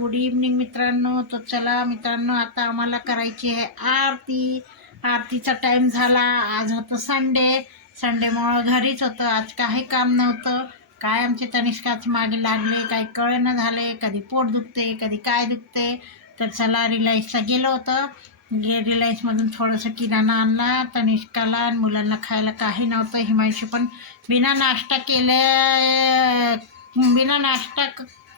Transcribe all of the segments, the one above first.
Good evening मित्रांनो. तर चला मित्रांनो आता आम्हाला करायची आहे आरती. आरतीचा टाईम झाला. आज होतं संडे संडेमुळं घरीच होतं. आज काही काम नव्हतं. काय आमचे तनिष्काच मागे लागले काही कळेनं झाले कधी पोट दुखते कधी काय दुखते. तर चला रिलायन्सला गेलो होतं. गे रिलायन्समधून थोडंसं किराणा आणला तनिष्काला आणि मुलांना खायला काही नव्हतं. हिमांशी पण बिना नाश्ता केल्या बिना नाश्ता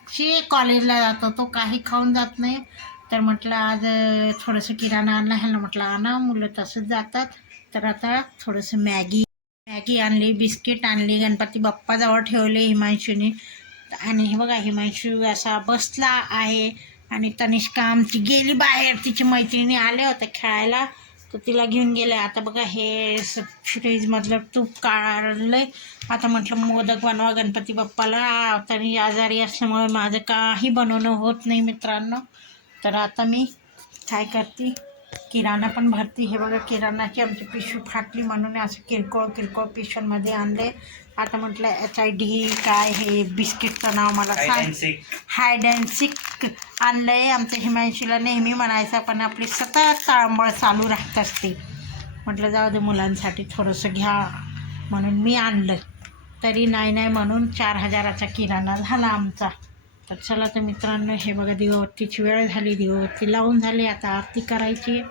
शी कॉलेजला जातो तो काही खाऊन जात नाही. तर म्हटलं आज थोडंसं किराणा आणला ह्याला म्हटलं आणा. मुलं तसंच जातात. तर आता थोडंसं मॅगी मॅगी आणली बिस्किट आणली गणपती बाप्पाजवळ ठेवले हिमांशूने. आणि हे बघा हिमांशू असा बसला आहे. आणि तनिष्का आमची गेली बाहेर. तिची मैत्रिणी आल्या होत्या खेळायला. तर तिला घेऊन गेले आता बघा हे फ्रीजमधलं तूप काढलंय. आता म्हटलं मोदक बनवा. गणपती बाप्पाला. तरी आजारी असल्यामुळे माझं काही बनवणं होत नाही मित्रांनो. तर आता मी काय करते? किराणा पण भरते. हे बघा किराणाची आमची पिशवी फाटली म्हणून असं किरकोळ किरकोळ पिशव्यांमध्ये आणले आता म्हटलं एच आय डी काय? हे बिस्किटचं नाव मला सांग. हायड आणलं आहे आणलंय. आमच्या हिमांशीला नेहमी म्हणायचं पण आपली सतत ताळंबळ चालू राहत असते. म्हटलं जाऊ दे मुलांसाठी थोडंसं घ्या. म्हणून मी आणलं तरी नाही नाही म्हणून चार हजाराचा किराणा झाला आमचा. तर चला तर मित्रांनो हे बघा दिवावतीची वेळ झाली. दिवावती लावून झाली. आता आरती करायची